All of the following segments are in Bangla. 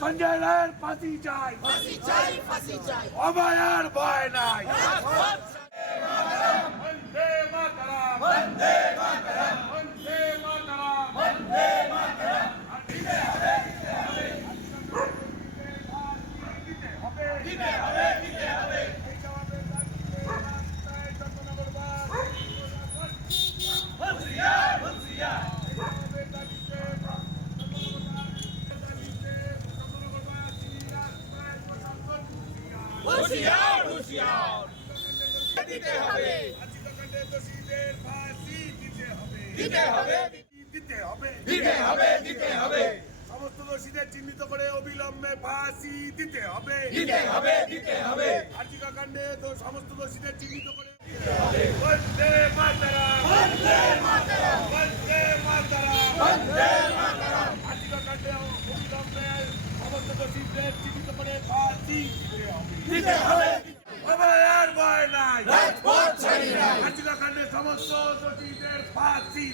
সঞ্জয় রায়ের ফাঁসি চাই, অভয়ার ভয় নাই। বন্দে মাতরম, বন্দে মাতরম, বন্দে মাতরম, বন্দে মাতরম। দিতে হবে, দিতে হবে, দিতে হবে, দিতে হবে। হুঁশিয়ার, হুঁশিয়ার। হুঁশিয়ার, হুঁশিয়ার। দিতে হবে, দোষীদের ফাঁসি দিতে হবে, দিতে হবে, দিতে হবে, দিতে হবে, দিতে হবে। সমস্ত দোষীদের চিহ্নিত করে অবিলম্বে ফাঁসি দিতে হবে, দিতে হবে, দিতে হবে। আর্জিকর কাণ্ডে সমস্ত দোষীদের চিহ্নিত করে দিতে হবে। বন্দে মাতরম, বন্দে মাতরম, বন্দে মাতরম, বন্দে মাতরম। আর্জিকর কাণ্ডে অবিলম্বে সমস্ত দোষীদের চিহ্নিত করে ফাঁসি দিতে হবে, দিতে হবে। অভয়ার ভয় নাই, রাজপথ ছাড়ি নাই। আর্জিকর কাণ্ডে সমস্ত দোষীদের ফাঁসি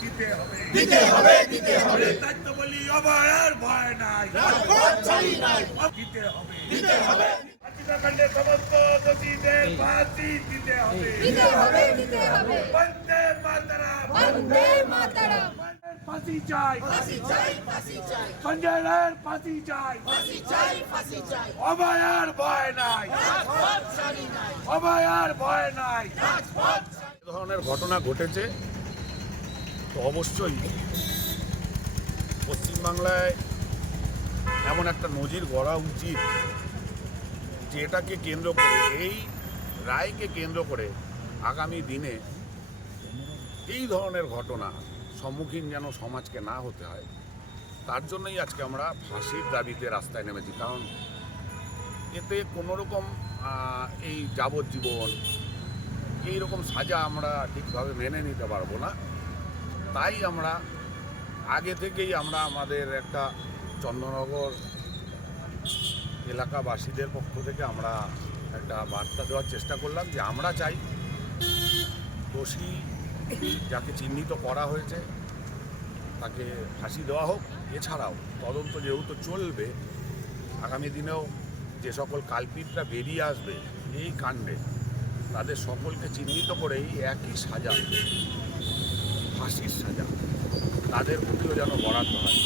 দিতে হবে, দিতে হবে, দিতে হবে। দায়িত্ব বলি অভয়ার ভয় নাই, রাজপথ ছাড়ি নাই। দিতে হবে, দিতে হবে। আর্জিকর কাণ্ডে সমস্ত দোষীদের ফাঁসি দিতে হবে, দিতে হবে, দিতে হবে। বন্দে মাতরম, বন্দে মাতরম। ফাঁসি চাই, ফাঁসি চাই, ফাঁসি চাই। সঞ্জয় রায়ের ফাঁসি চাই, ফাঁসি চাই, ফাঁসি চাই। অভয়ার ভয় নাই, রাজপথ ছাড়ি নাই। অভয়ার ভয় নাই, রাজপথ। এ ধরনের ঘটনা ঘটেছে তো অবশ্যই পশ্চিমবাংলায় এমন একটা নজির গড়া উচিত যে এটাকে কেন্দ্র করে, এই রায়কে কেন্দ্র করে আগামী দিনে এই ধরনের ঘটনা সম্মুখীন যেন সমাজকে না হতে হয়। তার জন্যই আজকে আমরা ফাঁসির দাবিতে রাস্তায় নেমেছি। কারণ এতে কোনোরকম এই যাবজ্জীবন এইরকম সাজা আমরা ঠিকভাবে মেনে নিতে পারবো না। তাই আমরা আগে থেকেই আমাদের একটা চন্দননগর এলাকাবাসীদের পক্ষ থেকে আমরা একটা বার্তা দেওয়ার চেষ্টা করলাম যে আমরা চাই দোষী যাকে চিহ্নিত করা হয়েছে তাকে ফাঁসি দেওয়া হোক। এছাড়াও তদন্ত যেহেতু চলবে, আগামী দিনেও যে সকল কালপিটরা বেরিয়ে আসবে এই কাণ্ডে তাদের সকলকে চিহ্নিত করেই একই সাজা, ফাঁসির সাজা তাদের প্রতিও যেন বরাদ্দ হয়।